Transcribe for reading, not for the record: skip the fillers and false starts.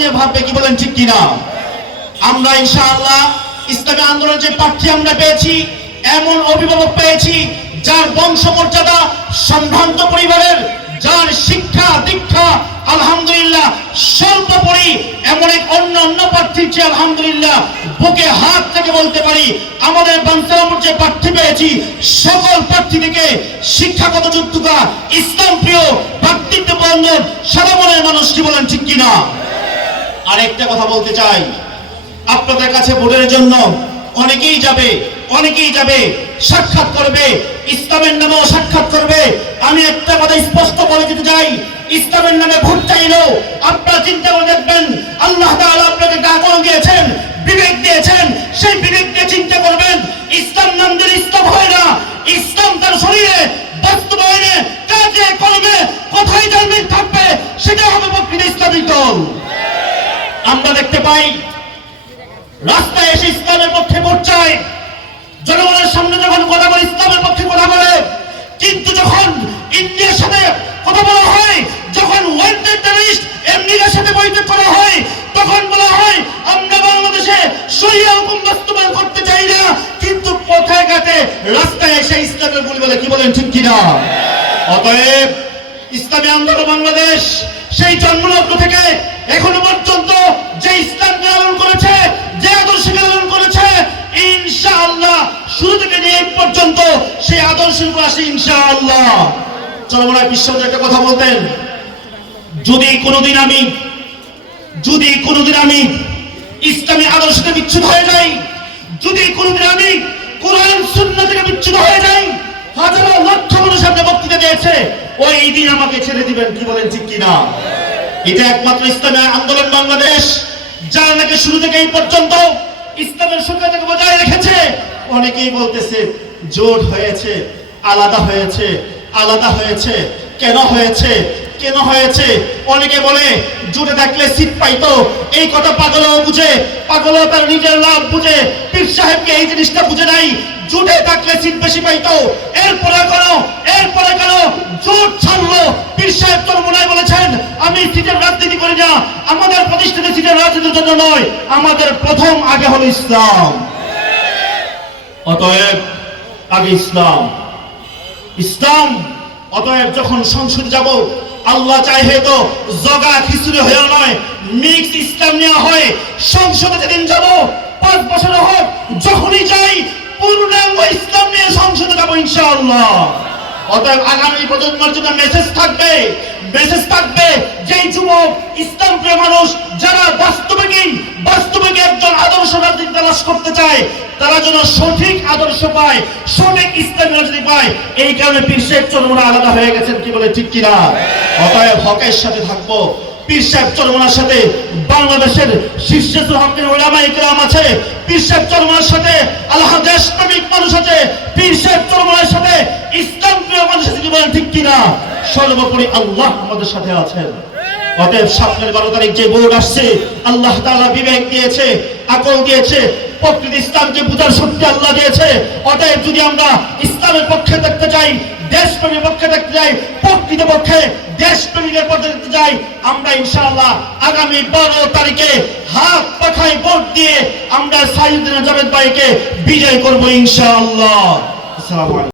নিয়ে ভাববে, কি বলেন ঠিক কিনা? আমরা ইনশাআল্লাহ ইসলামী আন্দোলনের যে প্রার্থী আমরা পেয়েছি, এমন অভিভাবক পেয়েছি যার বংশমর্যাদা সম্ভ্রান্ত পরিবারের, যার শিক্ষা দীক্ষা আলহামদুলিল্লাহ সর্বোপরি, এমন এক অন্য প্রার্থীর চেয়ে আলহামদুলিল্লাহ বুকে হাত থেকে বলতে পারি আমাদের বাঞ্ছারামপুর যে প্রার্থী পেয়েছি সকল প্রার্থী থেকে শিক্ষাগত যোগ্যতা, ইসলাম প্রিয়, ভ্রাতৃত্ব বন্ধন, সারা মনের মানুষ, কি বলেন ঠিক কিনা? আরেকটা কথা বলতে চাই, আপনাদের কাছে ভোটের জন্য অনেকেই যাবে সাক্ষাৎ করবে, ইসলামের নামেও সাক্ষাৎ করবে। আমি একটা কথা স্পষ্ট বলে দিতে চাই, ইসলামের নামে ভোট চাইলেও আপনারা চিন্তা করে দেখবেন, আল্লাহ তাআলা আপনাকে আকল দিয়েছেন, বিবেক দিয়েছেন, সেই বিবেক দিয়ে চিন্তা করবেন। ইসলাম নাম দিলে ইসলাম হয় না, ইসলাম তার শরীরে বাস্তবায়নে কাজে কর্মে কোথায় জামিন থাকবে, সেটা হবে প্রকৃত ইসলামিক দল। আমরা দেখতে পাই রাস্তায় এসে ইসলামের পক্ষে ভোট চায়, জনগণের সামনে যখন কথা বলে ইসলামের পক্ষে কথা বলে, কিন্তু যখন ইন্ডিয়ার সাথে কথা বলা হয়, যখন ওয়ান্টেড টেররিস্ট আমেরিকার সাথে বৈঠক করা হয়, তখন বলা হয় আমরা বাংলাদেশে শরিয়া হুকুম বাস্তবায়ন করতে চাই না, কিন্তু পথে ঘাটে রাস্তায় এসে ইসলামের বলি বলে, কি বলেন ঠিক কিনা? অতএব ইসলামী আন্দোলন বাংলাদেশ সেই জন্মলগ্ন থেকে এখনো পর্যন্ত যে ইসলামকে লালন করেছে, যে আদর্শকে লালন করেছে, ইনশাআল্লাহ শুরু থেকে নিয়ে এই পর্যন্ত সেই আদর্শের উপর আসে ইনশাআল্লাহ। চরমনায় বিশ্বজিৎ একটা কথা বলতেন, যদি কোনোদিন আমি ইসলামী আদর্শ থেকে বিচ্যুত হয়ে যাই, যদি কোনোদিন আমি কোরআন সুন্নাহ থেকে বিচ্যুত হয়ে যাই, হাজারো লক্ষ মানুষ সামনে বক্তৃতা দিয়েছে, ওই দিন আমাকে ছেড়ে দিবেন, কি বলেন ঠিক কিনা? এটা একমাত্র ইসলামী আন্দোলন বাংলাদেশ যারা নাকি শুরু থেকে এই পর্যন্ত ইসলামের সূক্ষ্মতাকে বজায় রেখেছে। অনেকেই বলতেছে জোট হয়েছে, আলাদা হয়েছে, কেন হয়েছে? অনেকে বলে জোটে থাকলে সিট পাইতো, এই কথা পাগলও বুঝে, পাগলও তার নিজের লাভ বুঝে, পীর সাহেবকে এই জিনিসটা বুঝে নাই, জোটে থাকলে সিট বেশি পাইতো। এরপরে কেন জোট ছাড়লো? পীর সাহেব চরমনায় বলেছেন, আমি সিটের রাজনীতি করি না, আমাদের প্রতিষ্ঠিত সিটের রাজনীতির জন্য নয়, আমাদের প্রথম আগে হলো ইসলাম। অতএব আগে ইসলাম। অতএব যখন সংসদে যাব, আল্লাহ চাই হয়তো জগা খিচুড়ি হয়ে নয়, মিক্স ইসলাম নেওয়া হয়। সংসদে যেদিন যাব 5 বছর হোক, যখনই যাই পূর্ণাঙ্গ ইসলাম নিয়ে সংসদে যাব ইনশাআল্লাহ। অতএব আগামী প্রজন্মের জন্য মেসেজ থাকবে যেই যুবক ইসলাম প্রিয় মানুষ যারা বাস্তবিক একজন আদর্শ রাজনীতি তালাশ করতে চায়, তারা যেন সঠিক আদর্শ পায়, সঠিক ইসলামী রাজনীতি পায়। এই কারণে পীর সাহেব চরমনা আলাদা হয়ে গেছেন, কি বলে ঠিক কিনা? অতএব হকের সাথে থাকবো, পীর সাহেব চরমনার সাথে বাংলাদেশের শীর্ষ হকের উলামায়ে কেরাম আছে, পীর সাহেব চরমনার সাথে আল্লাহ দেশপ্রেমিক মানুষ আছে, পীর সাহেব চরমনার সাথে ইসলাম প্রিয় মানুষ আছে, কি বলেন ঠিক কিনা? সর্বোপরি আল্লাহ আমাদের সাথে আছেন। অতএব সামনের 12 তারিখ যে ভোট আসছে, আল্লাহ তাআলা বিবেক দিয়েছে, আকল দিয়েছে, প্রকৃত ইসলামকে বুঝার শক্তি আল্লাহ দিয়েছে। অতএব যদি আমরা ইসলামের পক্ষে থাকতে চাই, দেশপ্রেমের পক্ষে থাকতে চাই, প্রকৃত পক্ষে দেশপ্রেমিকের পক্ষে থাকতে চাই, আমরা ইনশাআল্লাহ আগামী 12 তারিখে হাত পাখায় ভোট দিয়ে আমরা সাইয়্যিদুনা জাবেদ ভাইকে বিজয় করব ইনশাআল্লাহ। আসসালামু আলাইকুম।